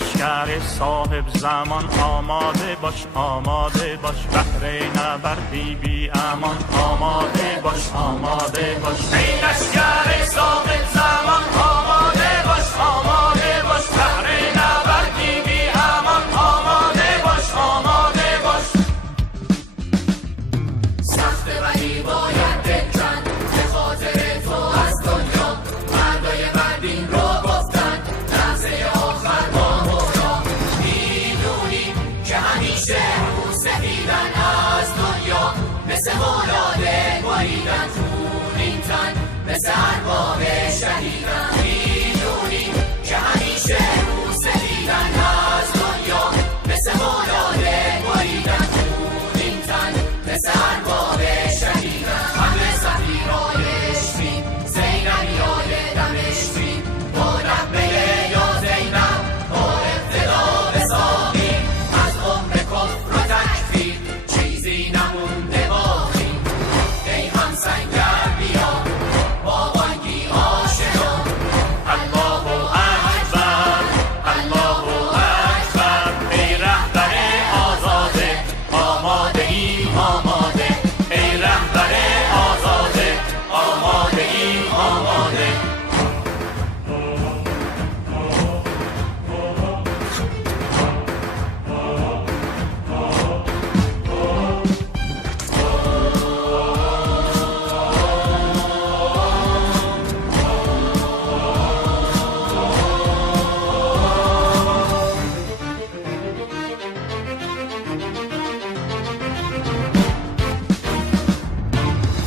لشکر صاحب زمان آماده باش، آماده باش، بهر نبردی بی امان آماده باش، آماده باش. ای لشکر صاحب زمان آماده باش، آماده باش، بهر نبردی بی امان آماده باش، آماده باش. سخت ولی باید بکن به خاطر تو از دنیا، مردای بدبین رو گفتن لحظه آخر با برا. میدونی که همیشه رو سفیدن از دنیا، مثل مولاده بریدن تو این تن، مثل ارباب شهیدن. میدونی که همیشه رو سفیدن از دنیا، مثل مولاده بریدن تو این تن، مثل ارباب شهیدن. همه سفیرای عشقیم، زینبیای دمشقیم، با ربه یا زینب، با ابتدا به ساقی، از عمر کفر و تکفیر چیزی نمونده باقی. ای هم سنگر بیا با بانگی آشنا، الله اکبر، الله اکبر. ای رهبر آزاده آماده ای آماده، ای رهبر آزاده آماده ای آماده.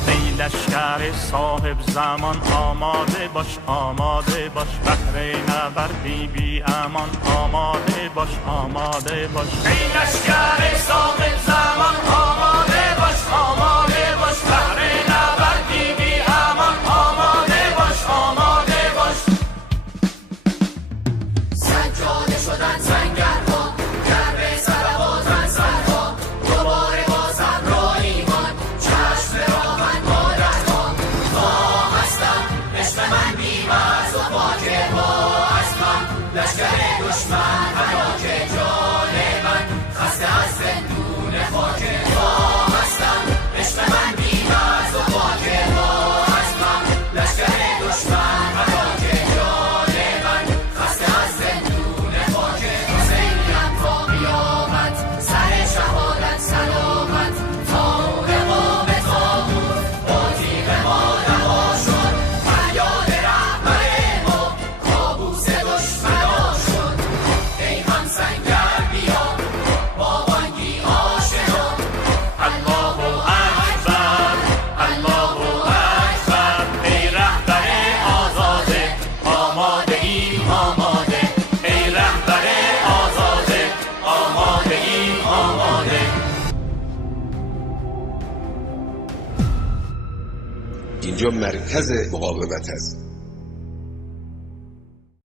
ای لشکر صاحب زمان آماده باش، آماده باش، بهر نبردی بی امان آماده باش، آماده باش. ای لشکر صاحب زمان آماده باش، آماده باش، بهر نبردی بی امان آماده باش، آماده باش. سجاده شدن سنگرها، در صلواتن سرها، دوباره با صبر و ایمان چشم راهن مادرها. تا هستم عشق من بی‌مرز و پاک با از من، لشکر دشمن هلاک جان من، خسته از زندون خاک. تا هستم عشق من بی‌مرز و پاک با از من، لشکر دشمن هلاک جان من، خسته از زندون خاک. حسینیم تا قیامت، سر شهادت سلامت، تا اون قوم طاغوت با تیغ ما رها شد. فریاد رهبر ما کابوس دشمنا شد. ای هم سنگر بیا با بانگی آشنا، الله اکبر، الله اکبر. ای رهبر آزاده آماده ای آماده، ای رهبر آزاده آماده ای آماده. اینجا مرکز مقاومت است.